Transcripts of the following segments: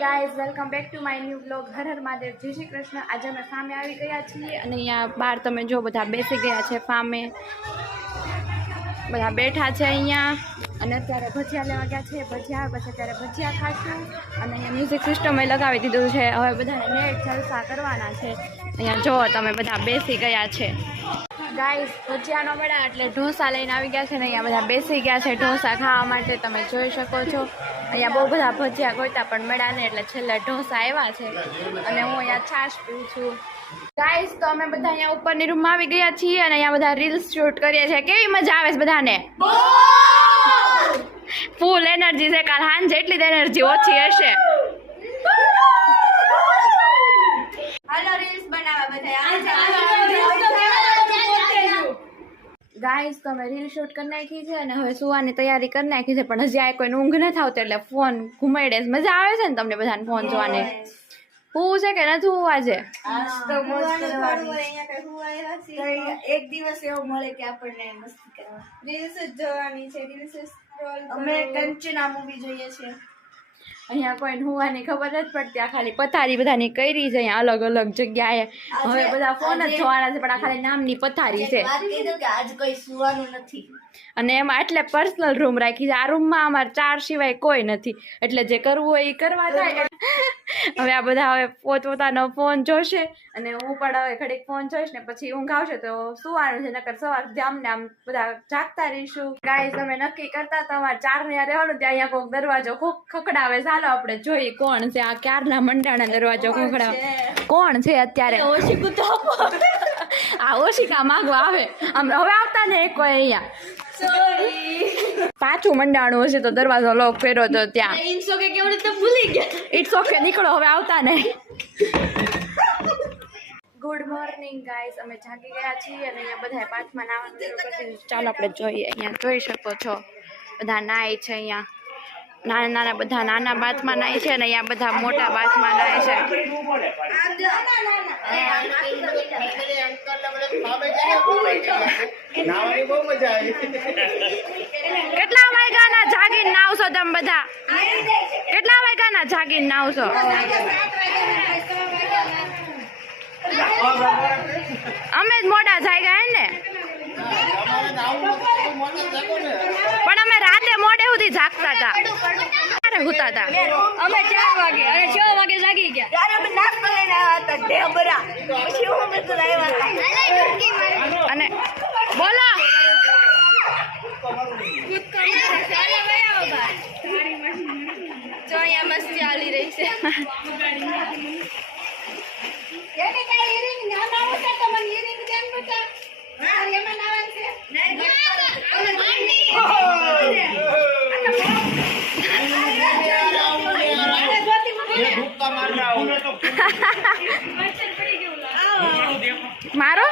Guys welcome back to my new blog હર હર મહાદેવ જય શ્રી કૃષ્ણ। આજે અમે ફાર્મે આવી ગયા છીએ અને અહીંયા બહાર તમે જો બધા બેસી ગયા છે ફાર્મે, બધા બેઠા છે અહીંયા અને અત્યારે ભજીયા લેવા ગયા છે। ભજીયા પછી અત્યારે ભજીયા ખાશું અને અહીંયા મ્યુઝિક સિસ્ટમ લગાવી દીધું છે। હવે બધાને નેટ જલસા કરવાના છે। અહીંયા જો તમે બધા બેસી ગયા છે ગાઈઝ। ભજીયાનો મેળા એટલે ઢોસા લઈને આવી ગયા છે ને અહીંયા બધા બેસી ગયા છે ઢોસા ખાવા માટે। તમે જોઈ શકો છો અહીંયા બહુ બધા ભજીયા ગોતા પણ મળ્યા નહીં એટલે છેલ્લે ઢોસા આવ્યા છે અને હું અહીંયા છાશ પીઉં છું ગાઈઝ। તો અમે બધા અહીંયા ઉપરની રૂમમાં આવી ગયા છીએ અને અહીંયા બધા રીલ્સ શૂટ કરીએ છીએ। કેવી મજા આવે છે બધાને? ફૂલ એનર્જી છે। કાલ હાંજે એટલી જ એનર્જી ઓછી હશે। હાલો રીલ્સ બનાવવા બધા ગાઈઝ તો અમે રીલ શૂટ કરી નાખી છે અને હવે સુવાની તૈયારી કરી નાખી છે પણ હજી આ કોઈ ઊંઘ નથી આવતી એટલે ફોન ઘુમાડે। મજા આવે છે ને તમને બધાને ફોન જોવાની? હું છે કે નથી હું આજે એક દિવસ એવો મળે કે આપણને મસ્તી કરવા રીલ્સ જ જોવાની છે। રીલ્સ સ્ક્રોલ અમે કંચના મૂવી જોઈએ છે। અહીંયા કોઈ હોવાની ખબર જ પડતી। આ ખાલી પથારી બધાની કરી છે અહીંયા અલગ અલગ જગ્યાએ। હવે બધા ફોન જ જોવાના છે પણ આ ખાલી નામની પથારી છે આજ કોઈ સુવાનું નથી અને એમાં એટલે પર્સનલ રૂમ રાખી છે। આ રૂમમાં અમારે 4 સિવાય કોઈ નથી એટલે જે કરવું હોય એ કરવા થાય। હવે આ બધા હવે પોતપોતાનો ફોન જોશે અને હું પણ હવે ઘડીક ફોન જોઈશ ને પછી ઊંઘ આવશે તો સુવાનું છે, નકર સવાર સુધી આમને આમ બધા જાગતા રહીશું। ગાઈઝ તમે નક્કી કરતા તમારે 4 ને રહેવાનું ત્યાં અહીંયા કોઈક દરવાજો ખખડાવે। ચાલો આપણે જોઈએ કોણ છે આ ક્યારના મંડાણા દરવાજો ખખડાવે કોણ છે અત્યારે? આ ઓશિકા માંગવા આવે આમ હવે આવતા ને એક કોઈ અહીંયા પાછું મંડાણું હશે તો દરવાજો લોક ફેરો તો ત્યાં ઇટ્સ ઓકે કેવું રીતે ભૂલી ગયા। ઇટ્સ ઓકે નીકળો હવે આવતા ને। ગુડ મોર્નિંગ ગાઈઝ, અમે જાગી ગયા છીએ અને અહીંયા બધા પાછમાં નાવાનું શરૂ કરી દીધું। ચાલો આપણે જોઈએ। અહીંયા જોઈ શકો છો બધા નાય છે। અહીંયા નાના નાના બધા નાના બાથમાં નાય છે અને અહીંયા બધા મોટા બાથમાં નાય છે। કેટલા વાગ્યાના જાગીને નાવશો તમે બધા? કેટલા વાગ્યાના જાગીને નાવશો? અમે જ મોડા જાગ્યા હે ને પણ અમે રાતે મોડે સુધી જાગતા હતા। ક્યારે હુતા હતા? અમે 4 વાગે અને 6 વાગે જાગી ગયા। ત્યારે અમે નાસ્તો લઈને આવ્યા હતા ઢેબરા। પછી હું મસ્ત આવ્યા હતા અને બોલો જો અહીંયા મસ્તી ચાલી રહી છે। મારો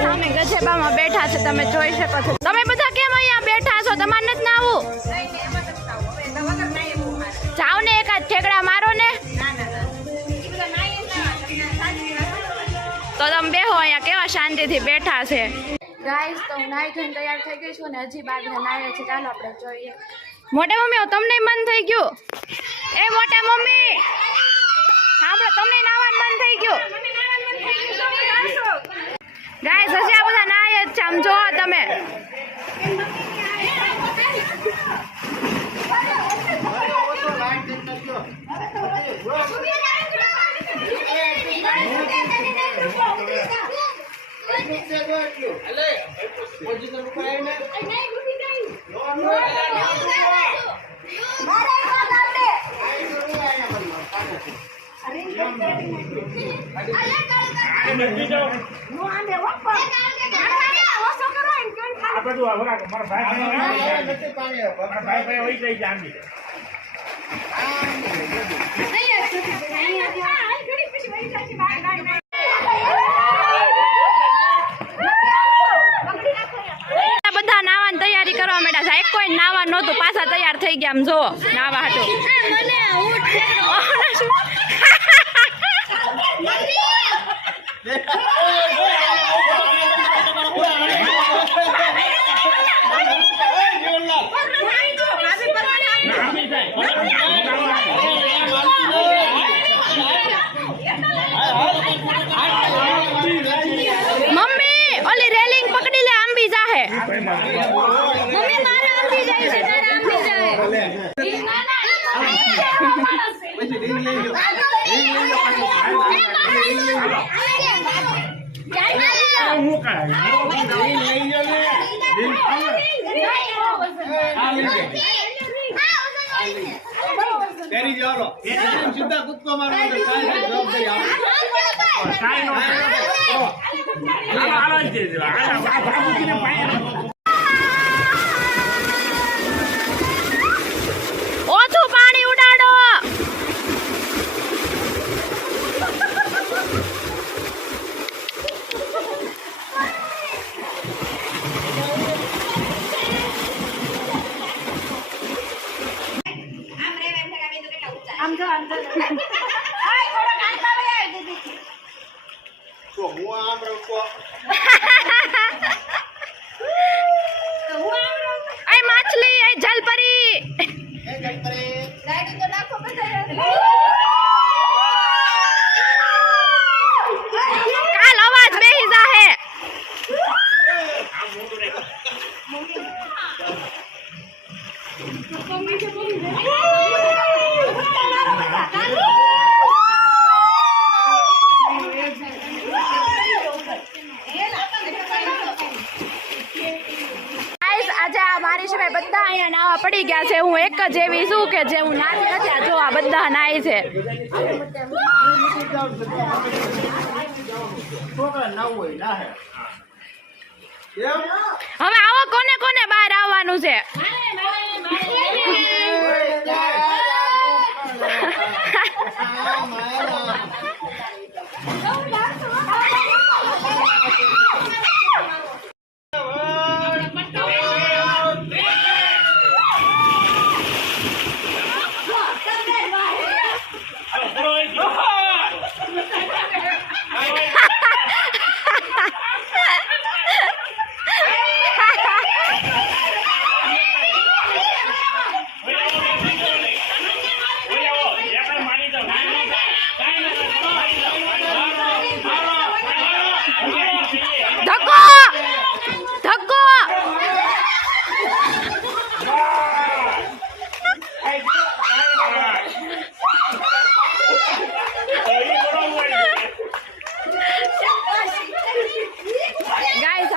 સામે ગજેબામાં બેઠા છે તમે જોઈ શકો છો। તમે બધા કેમ અહીંયા બેઠા છો? તમારે નથી નાવું? જાઓ ને એકાદ ઠેકડા મારો ને તો તમે બેહો। અહીંયા કેવા શાંતિથી બેઠા છે ગાઈસ। તો હું નાઈ ધોઈને તૈયાર થઈ ગઈ છું અને હજી બાર નાયા છે। ચાલો આપણે જોઈએ। મોટા મમ્મી તમને મન થઈ ગયું? એ મોટા મમ્મી હા તમને નાવાનું મન ગાઈસ હજી આ બધા નાય જ છે આમ જો તમે બધા નાવાની તૈયારી કરવા માંડ્યા છે એક કોઈ નાવા નહોતું પાછા તૈયાર થઈ ગયા આમ જો નાવા હાટો મમ્મી ઓલી રેલિંગ પકડી લે આંબી જાહે મમ્મી મારા આંબી જાય છે તારા આંબી જાય સીધા કૂદકો મારવાનો ઓછું પાણી ઉડાડો ay માછલી ay જલપરી કાલ અવાજ બેહી જાહે આજે આ મારી સિવાય બધા અહીંયા નાવા પડી ગયા છે હું એક જ એવી છું કે જે હું નાતી નથી આ જો આ બધા નાય છે હવે આવો કોને કોને બહાર આવવાનું છે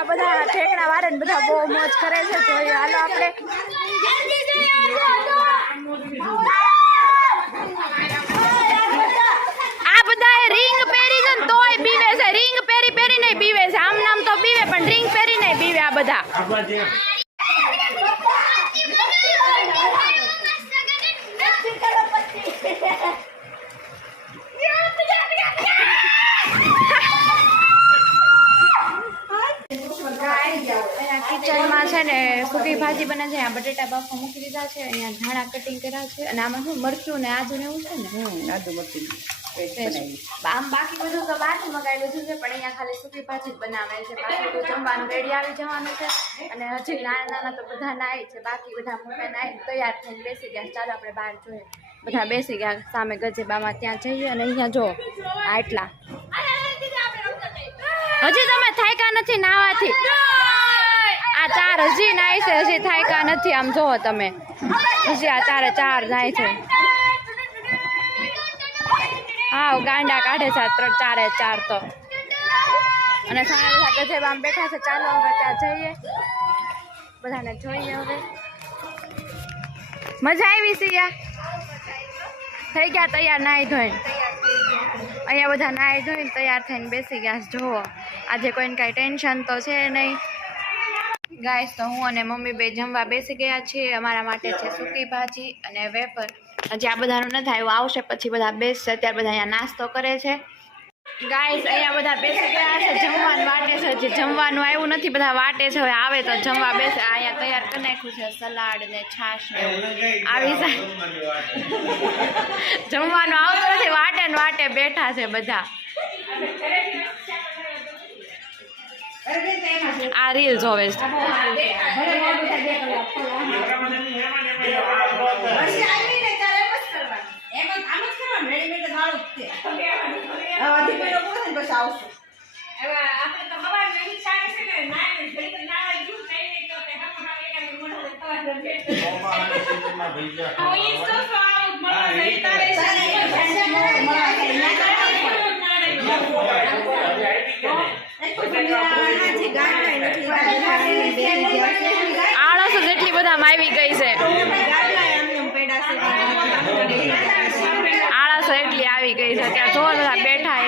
બધા ઠેકડા વાળા બધા બહુ મોજ કરે છે તો હાલો આપણે આ બધા રિંગ પહેરી છે ને તોય પીવે છે રિંગ પહેરી પહેરી નહીં પીવે છે આમ નામ તો પીવે પણ રિંગ પહેરી નહીં પીવે આ બધા કિચનમાં છે ને સૂકી ભાજી બને છે અહીંયા બટેટા બાફવા મૂકી દીધા છે અહીંયા ધાણા કટિંગ કર્યા છે અને આમાં શું મરચું ને આદુ ને એવું છે ને આદુ મરચું આમ બાકી બધું તો બહારથી મગાવી લીધું છે પણ અહીંયા ખાલી સૂકી ભાજી જ બનાવે છે બાકી તો જમવાનું રેડી આવી જવાનું છે અને હજી નાના નાના તો બધા નાય છે બાકી બધા મોટા નાય તૈયાર થઈને બેસી ગયા ચાલો આપણે બહાર જોઈએ બધા બેસી ગયા સામે ગજેબામાં ત્યાં જઈએ અને અહીંયા જો આટલા હજી તમે થાયકા નથી નાવાથી. આ 4 હજી નાય છે, હજી થાયકા નથી. આમ જોવો તમે, હજી આ 4 જાય છે. હા, ગાંડા કાઢે છે 4 તો. અને સારા ગજેબ આમ બેઠા છે. ચાલો હવે ત્યાં જઈએ, બધાને જોઈએ. હવે મજા આવી સિયા? થઈ ગયા તૈયાર નાઈ ધોઈને? અહીંયા બધા નાઈ ધોઈને તૈયાર થઈને બેસી ગયા. જુઓ, આજે કોઈને કાંઈ ટેન્શન તો છે નહીં. ગાઈસ, તો હું અને મમ્મી બે જમવા બેસી ગયા છીએ. અમારા માટે છે સૂકી ભાજી અને વેફર. હજી આ બધાનું નથી આવ્યું, આવશે પછી બધા બેસશે. અત્યારે બધા અહીંયા નાસ્તો કરે છે. ગાઈસ, અહીંયા બધા બેસી ગયા છે, જમવાનું વાટે છે. હજી જમવાનું આવ્યું નથી, બધા વાટે છે. હવે આવે તો જમવા બેસે. અહીંયા તૈયાર કરી નાખ્યું છે સલાડ ને છાશ ને એવું. આવી જાય જમવાનું આવતું નથી, વાટે ને વાટે બેઠા છે બધા. આ રીલ જોવે છે. આળસ જેટલી બધામાં આવી ગઈ છે. આળસ એટલી આવી ગઈ છે. ત્યાં જો બધા બેઠા.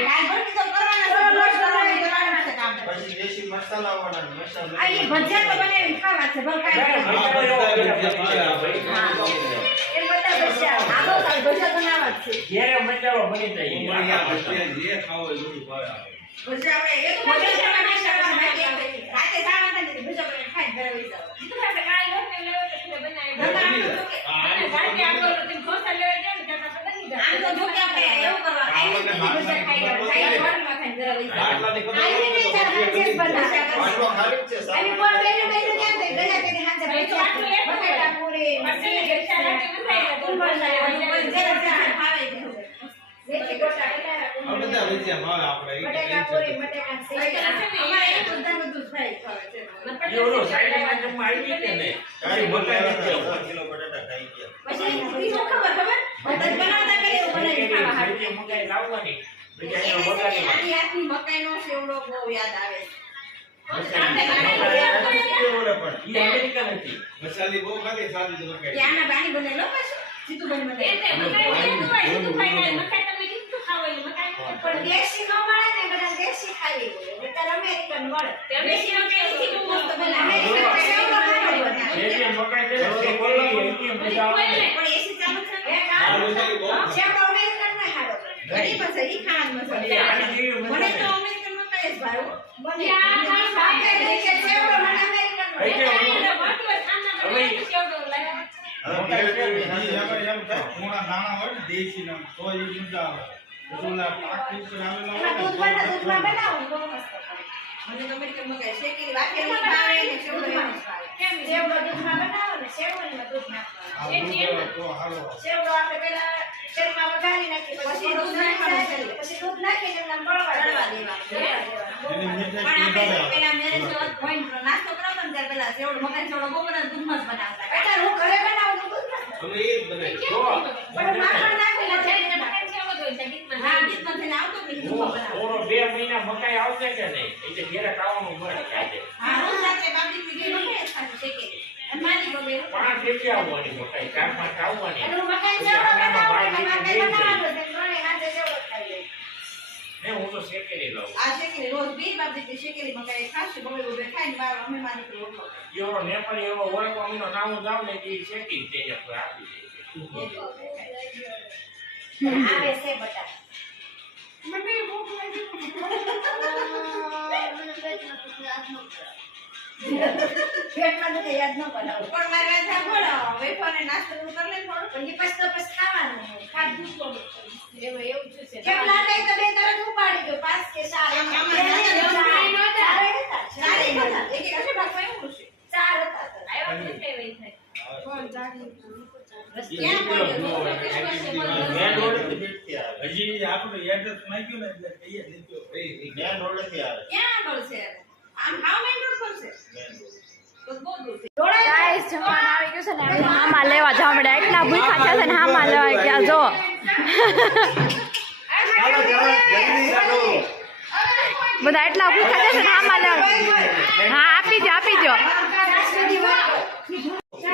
હજી આપણું એડ્રેસ માંગ્યું ને એટલે કહીએ લીધો મેન રોડ નથી આવે ક્યાં આગળ છે આમ હાવ મેઇન રોડ પર છે તો બહુ દૂર છે ગાઈસ જમવાનું આવી ગયું છે ને એટલે હામાં લેવા જવા મળ્યા એટલા ભૂખા થયા છે ને હામાં લેવા ગયા જો ચાલો જલ્દી ચાલો બધા એટલા ભૂખા થયા છે ને હામાં લેવા હા આપી દો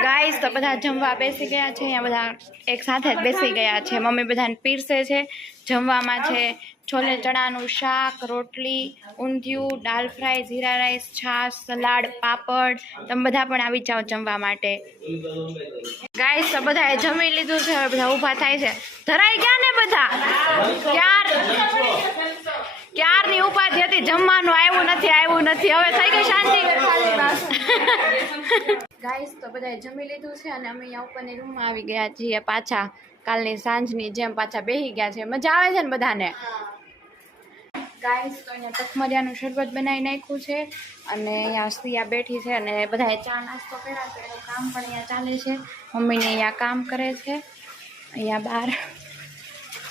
ગાઈસ તો બધા જમવા બેસી ગયા છે અહીંયા બધા એક સાથે જ બેસી ગયા છે મમ્મી બધાને પીરસે છે જમવામાં છે છોલે ચણાનું શાક રોટલી ઊંધિયું દાલ ફ્રાય જીરા રાઈસ છાશ સલાડ પાપડ તમે બધા પણ આવી જાઓ જમવા માટે ગાઈસ તો બધાએ જમી લીધું છે હવે બધા ઊભા થાય છે ધરાઈ ગયા ને બધા ક્યારની ઉપાધિ હતી જમવાનું આવ્યું નથી હવે થઈ ગઈ શાંતિ ગાઈસ તો બધાએ જમી લીધું છે અને અમે અહીંયા ઉપરની રૂમમાં આવી ગયા છીએ પાછા કાલની સાંજની જેમ પાછા બેસી ગયા છે મજા આવે છે ને બધાને ગાઈસ તો અહીંયા તખમરિયાનું શરબત બનાવી નાખ્યું છે અને અહીંયા સિયા બેઠી છે અને બધાએ ચા નાસ્તો કર્યા છે એનું કામ પણ અહીંયા ચાલે છે મમ્મીને અહીંયા કામ કરે છે અહીંયા બહાર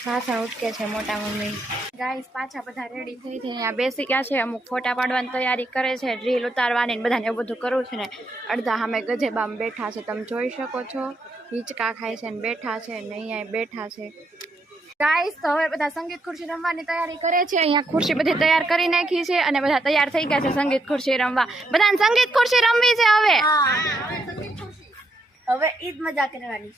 પાછા ઉઠકે છે મોટા મમ્મી ગાઈસ પાછા બધા રેડી થઈ છે અહીંયા બેસી ગયા છે અમુક ફોટા પાડવાની તૈયારી કરે છે રીલ ઉતારવાની ને બધાને એવું બધું કરવું છે ને અડધા સામે ગજેબામાં બેઠા છે તમે જોઈ શકો છો હિંચકા ખાય છે ને બેઠા છે ને અહીંયા બેઠા છે ગાઈસ તો હવે બધા સંગીત ખુરશી રમવાની તૈયારી કરે છે અહીંયા ખુરશી બધી તૈયાર કરી નાખી છે અને બધા તૈયાર થઈ ગયા છે સંગીત ખુરશી રમવા બધાને સંગીત ખુરશી રમવી છે હવે ઈદ મજા કરવાની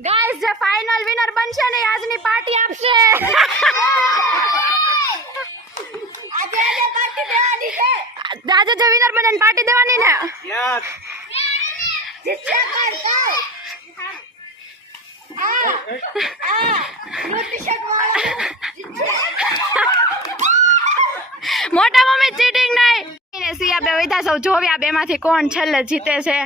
ગાઈસ જે ફાઇનલ વિનર બનશે ને આજની પાર્ટી આપશે આજે જે વિનર બને ને પાર્ટી દેવાની ને મોટા મમ્મી ચીટિંગ નહીં સિયા બે વિધા સૌ જોવ્યા બે માંથી કોણ છેલ્લે જીતે છે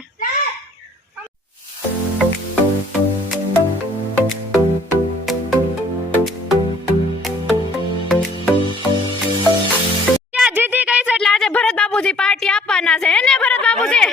જીતી ગઈ છે એટલે આજે ભરત બાબુજી પાર્ટી આપવાના છે ને ભરત બાબુજી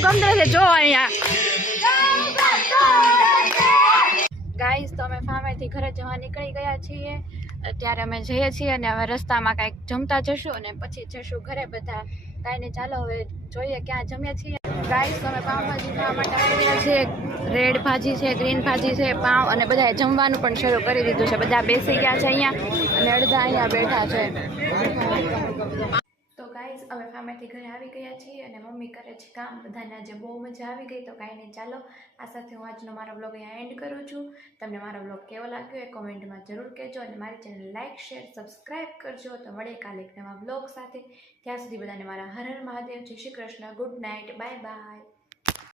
ગમતો છે જો અહીંયા ગાઈસ તો અમે ફામેથી ઘરે જવા નીકળી ગયા છીએ અત્યારે અમે જઈએ છીએ અને હવે રસ્તામાં કાંઈક જમતા જશું અને પછી જશું ઘરે બધા કાંઈ નહીં ચાલો હવે જોઈએ ક્યાં જમીએ છીએ ગાઈસ તો અમે પાવભાજી ખાવા માટે આવી ગયા છીએ રેડ ભાજી છે ગ્રીન ભાજી છે પાવ અને બધાએ જમવાનું પણ શરૂ કરી દીધું છે બધા બેસી ગયા છે અહીંયા અને અડધા અહીંયા બેઠા છે તો ગાઈસ હવે ફામેથી ઘરે આવી ગયા છીએ અને મમ્મી કરે છે કામ બધાને આજે બહુ મજા આવી ગઈ તો કાંઈ નહીં ચાલો આ સાથે હું આજનો મારો બ્લોગ અહીંયા એન્ડ કરું છું તમને મારો બ્લોગ કેવો લાગ્યો એ કોમેન્ટમાં જરૂર કહેજો અને મારી ચેનલ લાઇક શેર સબસ્ક્રાઈબ કરજો તો મળીએ કાલે એક નવા બ્લોગ સાથે ત્યાં સુધી બધાને મારા હર હર મહાદેવ જય Shri Krishna good night bye bye